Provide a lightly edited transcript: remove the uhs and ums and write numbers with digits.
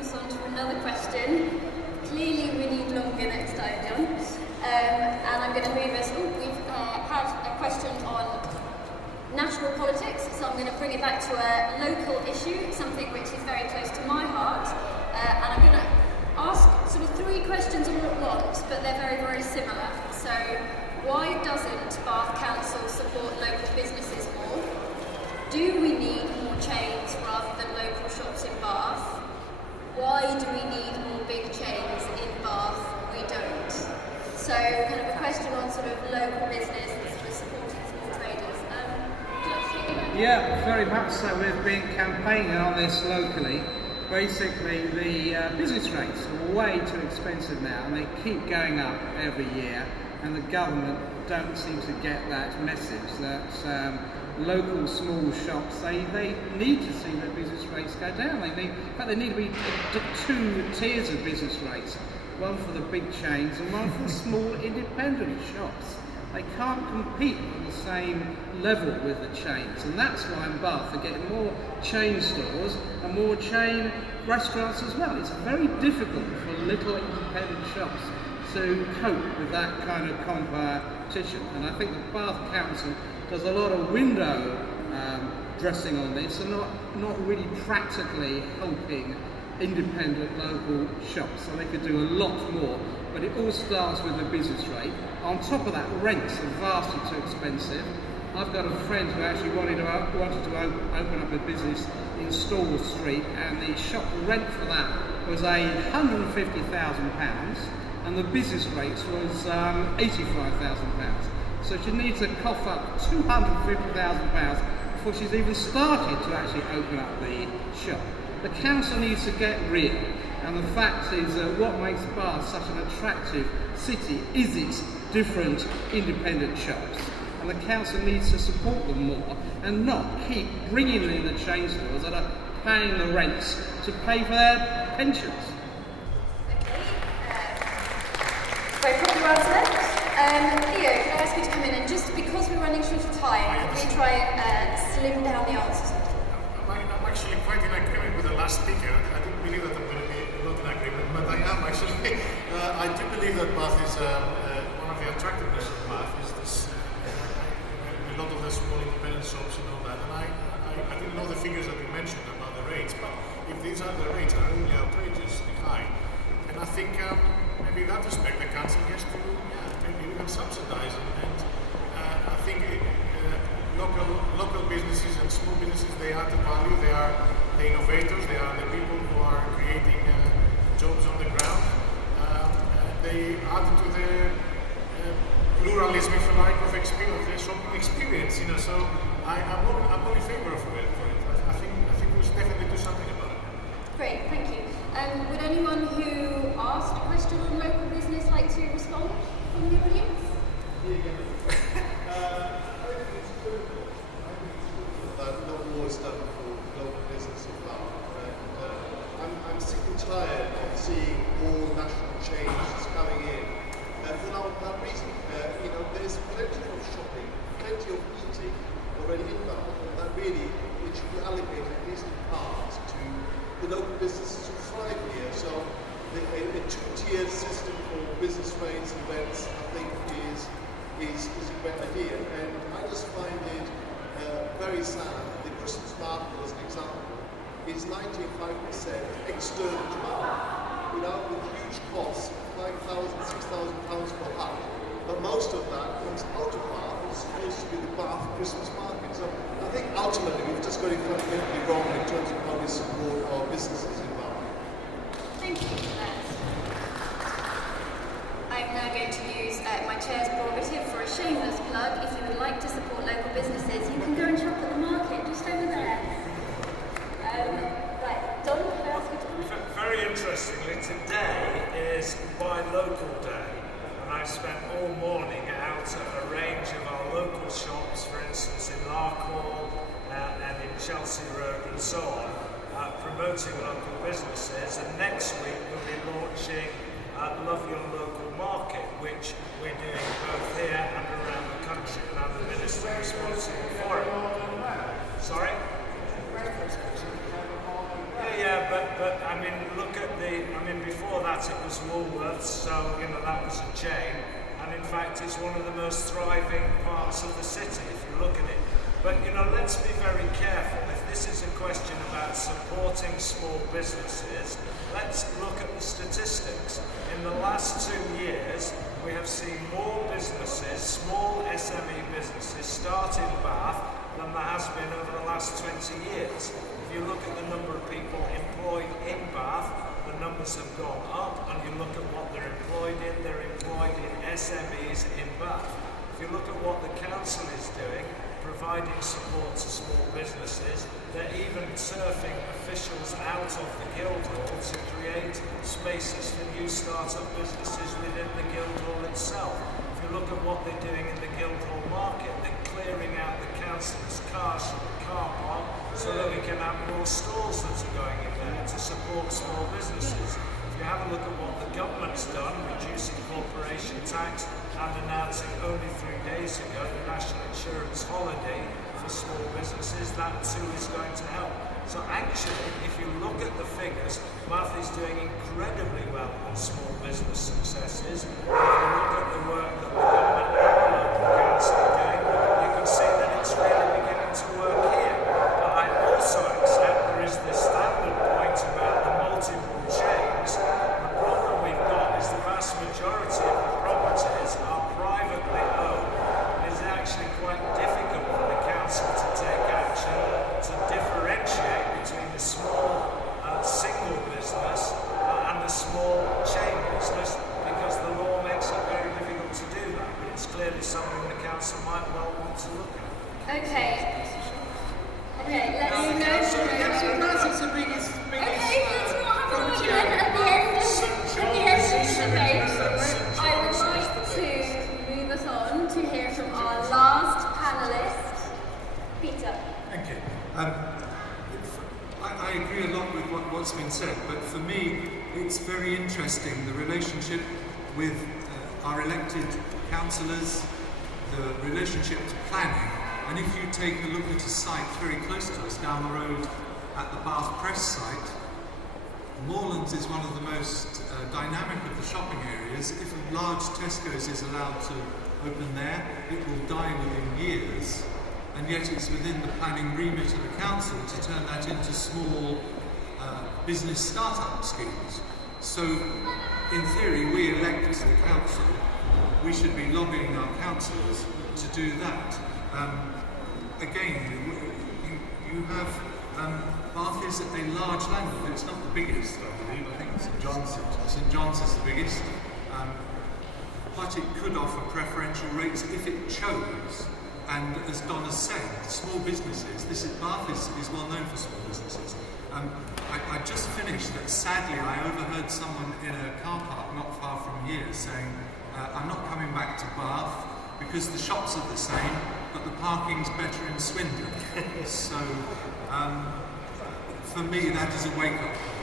move us on to another question. Clearly we need longer next time, John. And I'm going to move us, we've had a question on national politics, so I'm going to bring it back to a local issue, something which is very close to my heart. And I'm going to ask sort of 3 questions all at once, but they're very, very similar. So, why doesn't Bath Council support local businesses more? Do we need more chains rather than local shops in Bath? Why do we need more big chains in Bath? We don't. So, kind of a question on sort of local business and sort of supporting small traders. Yeah, very much so. We've been campaigning on this locally. Basically, the business rates are way too expensive now, and they keep going up every year. And the government don't seem to get that message that local small shops they need to see their business rates go down. They need to be 2 tiers of business rates, one for the big chains and one for the small independent shops. They can't compete on the same level with the chains, and that's why in Bath they're getting more chain stores and more chain restaurants as well. It's very difficult for little independent shops to cope with that kind of competition, and I think the Bath Council does a lot of window dressing on this and not really practically helping independent local shops, so they could do a lot more. But it all starts with the business rate. On top of that, rents are vastly too expensive. I've got a friend who actually wanted to open up a business in Stall Street, and the shop rent for that was £150,000, and the business rates was £85,000. So she needs to cough up £250,000 before she's even started to actually open up the shop. The council needs to get real, and the fact is that what makes Bath such an attractive city is its different independent shops, and the council needs to support them more and not keep bringing in the chain stores that are paying the rents to pay for their pensions. Very popular answer. Theo, can I ask you to come in, and just because we're running short of time, can we try and slim down the answers? I'm actually quite in agreement with the last speaker. I didn't believe that I'm going to be not in agreement, but I am actually. I do believe that Bath is one of the attractiveness of Bath is this a lot of the small independent shops and all that. And I didn't know the figures that you mentioned about the rates, but if these are the rates are really outrageously high, and I think maybe in that respect the council has to maybe even subsidize it. And I think local businesses and small businesses, they add the value, they are the innovators, they are the people who are creating jobs on the ground. They add to the pluralism, if you like, of experience, the shopping experience. So I'm all in favor of it. I think we should definitely do something about it. Great, thank you. Would anyone who asked a question on local business like to respond from the audience? Not more is done for local business in Bath, and I'm sick and tired of seeing more national changes coming in for that reason. There's plenty of shopping, plenty of eating already in Bath, and that really it should be allocated at least in part to the local businesses who thrive here. So a 2-tier system for business rates and rents, I think, is a great idea, and I just find it very sad. The Christmas market, as an example, is 95% external to Bath, with huge costs, £5,000, £6,000 per hut. But most of that comes out of Bath. It's supposed to be the Bath Christmas market. So I think ultimately we've just got it fundamentally wrong in terms of how we support our businesses in Bath. Thank you. I'm now going to use my chair's prerogative for a shameless plug. If you would like to support local businesses, you can go and shop at the market just over there. Right, Don, can I ask you to come in? Very interestingly, today is Buy Local Day, and I've spent all morning out at a range of our local shops, for instance in Larkhall and in Chelsea Road and so on, promoting local businesses. And next week we'll be launching Love Your Local Market, which we're doing both here and around the country, and I'm the minister responsible for it. Sorry? Yeah, but I mean, look that it was Woolworths, so that was a chain. And in fact, it's one of the most thriving parts of the city if you look at it. But let's be very careful. If this is a question about supporting small businesses, let's look at the statistics. In the last 2 years, we have seen more businesses, small SME businesses, start in Bath than there has been over the last 20 years. If you look at the number of people employed in Bath, the numbers have gone up, and you look at what they're employed in SMEs in Bath. If you look at what the council is doing, providing support to small businesses, they're even turfing officials out of the Guildhall to create spaces for new start-up businesses within the Guildhall itself. If you look at what they're doing in the Guildhall market, they're clearing out the council's car park so that we can have more stalls that are going in there to support small businesses. If you have a look at what the government's done, reducing corporation tax and announcing only 3 days ago the national insurance holiday for small businesses, that too is going to help. So actually, if you look at the figures, Bath is doing incredibly well on small business successes. If you look at the work that the government and the local council are doing, you can see that it's really beginning to work here. But I also accept there is this standard point about the multiple chains. The problem we've got is the vast majority of the properties are privately owned. It is actually quite difficult for the council to take action to differentiate between the small single business and the small chain business, because the law makes it very difficult to do that. But it's clearly something the council might well want to look at. Okay, let's So that's the biggest Okay, let's not have an argument at the end of the debate. I would like to move us on to hear from our last panelist, Peter. Thank you. I agree a lot with what's been said, but for me, it's very interesting, the relationship with our elected councillors, the relationship to planning. And if you take a look at a site very close to us, down the road at the Bath Press site, Moorlands is one of the most dynamic of the shopping areas. If a large Tesco's is allowed to open there, it will die within years. And yet it's within the planning remit of the council to turn that into small business start-up schemes. So, in theory, we elect the council. We should be lobbying our councillors to do that. Again, you have Bath is a large landfill. It's not the biggest, I believe. I think St John's is the biggest. But it could offer preferential rates if it chose. And as Don has said, small businesses, Bath is well known for small businesses. I just finished that sadly I overheard someone in a car park not far from here saying, I'm not coming back to Bath because the shops are the same, but the parking's better in Swindon. So for me that is a wake-up call.